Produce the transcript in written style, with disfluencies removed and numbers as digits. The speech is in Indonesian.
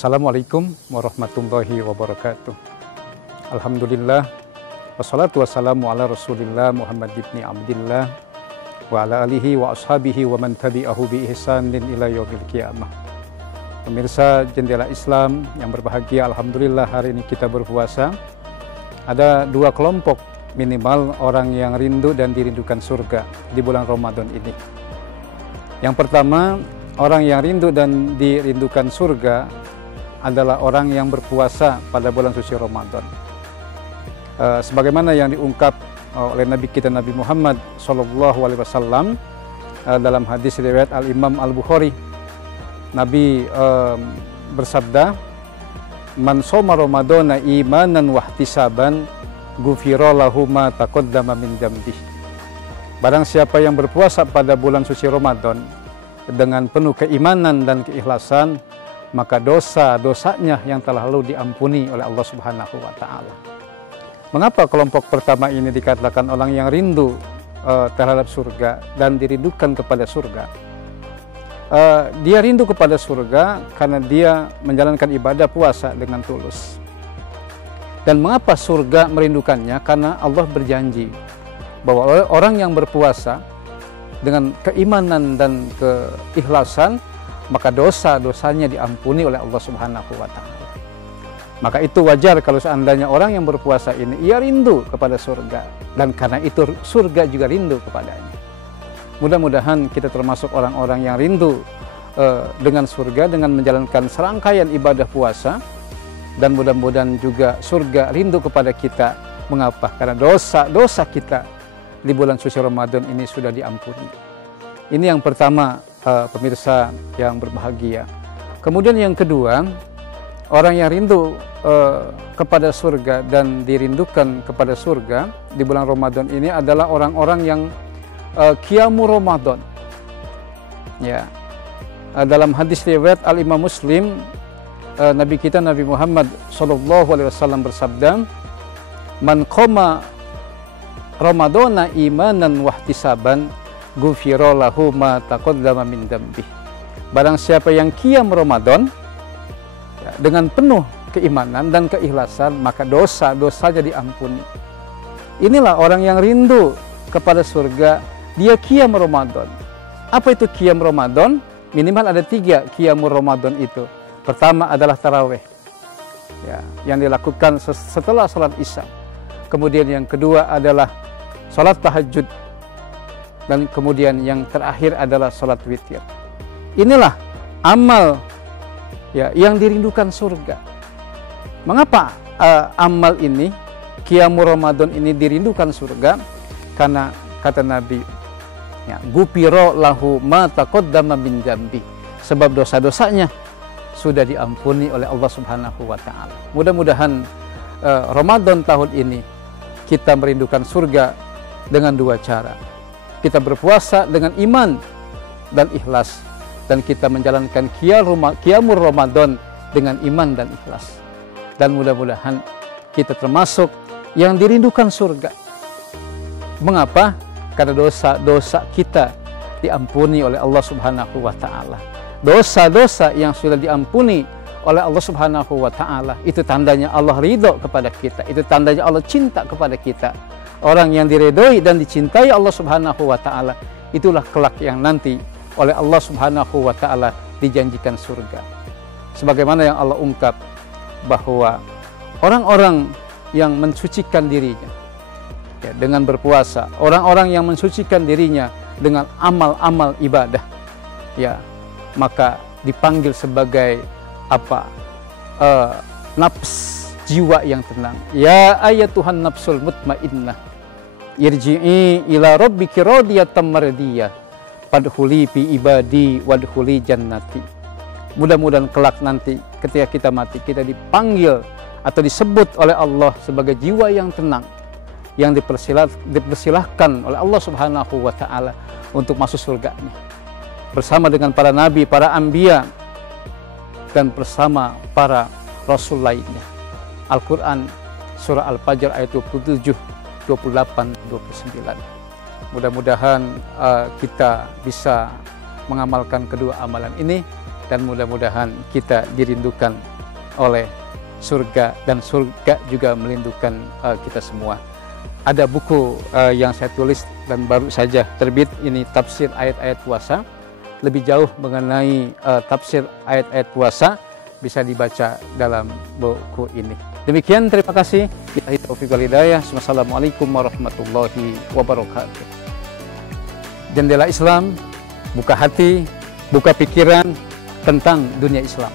Assalamualaikum warahmatullahi wabarakatuh. Alhamdulillah, wassalatu wassalamu ala rasulillah Muhammad ibn Abdillah wa ala alihi wa ashabihi wa man tabi'ahu bi ihsanin ila yaumil qiyamah. Pemirsa Jendela Islam yang berbahagia, alhamdulillah hari ini kita berpuasa. Ada dua kelompok minimal orang yang rindu dan dirindukan surga di bulan Ramadan ini. Yang pertama, orang yang rindu dan dirindukan surga adalah orang yang berpuasa pada bulan suci Ramadan. Sebagaimana yang diungkap oleh Nabi kita Nabi Muhammad SAW dalam hadis riwayat Al-Imam Al-Bukhari, Nabi bersabda, "Man shoma Ramadana imanan wahtisaban, ghufira lahu ma taqaddama min dzambi." Barang siapa yang berpuasa pada bulan suci Ramadan dengan penuh keimanan dan keikhlasan, maka dosa-dosanya yang telah lalu diampuni oleh Allah Subhanahu wa Ta'ala. Mengapa kelompok pertama ini dikatakan orang yang rindu terhadap surga dan dirindukan kepada surga? Dia rindu kepada surga karena dia menjalankan ibadah puasa dengan tulus. Dan mengapa surga merindukannya? Karena Allah berjanji bahwa orang yang berpuasa dengan keimanan dan keikhlasan, maka dosa-dosanya diampuni oleh Allah Subhanahu wa Ta'ala. Maka itu wajar kalau seandainya orang yang berpuasa ini ia rindu kepada surga, dan karena itu surga juga rindu kepadanya. Mudah-mudahan kita termasuk orang-orang yang rindu dengan surga dengan menjalankan serangkaian ibadah puasa, dan mudah-mudahan juga surga rindu kepada kita. Mengapa? Karena dosa-dosa kita di bulan suci Ramadan ini sudah diampuni. Ini yang pertama, pemirsa yang berbahagia. Kemudian yang kedua, orang yang rindu kepada surga dan dirindukan kepada surga di bulan Ramadan ini adalah orang-orang yang qiyamul Ramadan. Ya. Dalam hadis riwayat Al-Imam Muslim, Nabi kita Nabi Muhammad SAW bersabda, "Man qoma Ramadana imanan wahtisaban, ghufira lahu ma taqaddama min dzambi." Barang siapa yang qiyam Ramadan ya, dengan penuh keimanan dan keikhlasan, maka dosa-dosanya diampuni. Inilah orang yang rindu kepada surga, dia qiyam Ramadan. Apa itu qiyam Ramadan? Minimal ada 3 qiyamul Ramadan itu. Pertama adalah tarawih ya, yang dilakukan setelah salat Isya. Kemudian yang kedua adalah salat tahajud, dan kemudian yang terakhir adalah salat witir. Inilah amal ya yang dirindukan surga. Mengapa amal ini, qiyamul Ramadan ini dirindukan surga? Karena kata Nabi, ya, ghufira lahu ma taqaddama min dzambi, sebab dosa-dosanya sudah diampuni oleh Allah Subhanahu wa Ta'ala. Mudah-mudahan Ramadan tahun ini kita merindukan surga dengan 2 cara. Kita berpuasa dengan iman dan ikhlas, dan kita menjalankan qiyamul Ramadan dengan iman dan ikhlas. Dan mudah-mudahan kita termasuk yang dirindukan surga. Mengapa? Karena dosa-dosa kita diampuni oleh Allah Subhanahu wa Ta'ala. Dosa-dosa yang sudah diampuni oleh Allah Subhanahu wa Ta'ala, itu tandanya Allah ridho kepada kita, itu tandanya Allah cinta kepada kita. Orang yang diridhoi dan dicintai Allah Subhanahu wa Ta'ala, itulah kelak yang nanti oleh Allah Subhanahu wa Ta'ala dijanjikan surga. Sebagaimana yang Allah ungkap bahwa orang-orang yang mensucikan dirinya ya, dengan berpuasa, orang-orang yang mensucikan dirinya dengan amal-amal ibadah, ya, maka dipanggil sebagai apa? Nafs, jiwa yang tenang. Ya ayatuhan nafsul mutmainnah, irji'i ila rabbiki radiyatan mardiyah, fadkhuli fi ibadi wadkhuli jannati. Mudah-mudahan kelak nanti ketika kita mati, kita dipanggil atau disebut oleh Allah sebagai jiwa yang tenang, yang dipersilahkan oleh Allah Subhanahu wa Ta'ala untuk masuk surganya bersama dengan para nabi, para anbiya, dan bersama para rasul lainnya. Al-Quran surah Al-Fajr ayat 27, 28, 29. Mudah-mudahan kita bisa mengamalkan kedua amalan ini dan mudah-mudahan kita dirindukan oleh surga dan surga juga merindukan kita semua. Ada buku yang saya tulis dan baru saja terbit, ini tafsir ayat-ayat puasa. Lebih jauh mengenai tafsir ayat-ayat puasa bisa dibaca dalam buku ini. Demikian, terima kasih. Billahi taufiq wal hidayah. Wassalamualaikum warahmatullahi wabarakatuh. Jendela Islam, buka hati, buka pikiran tentang dunia Islam.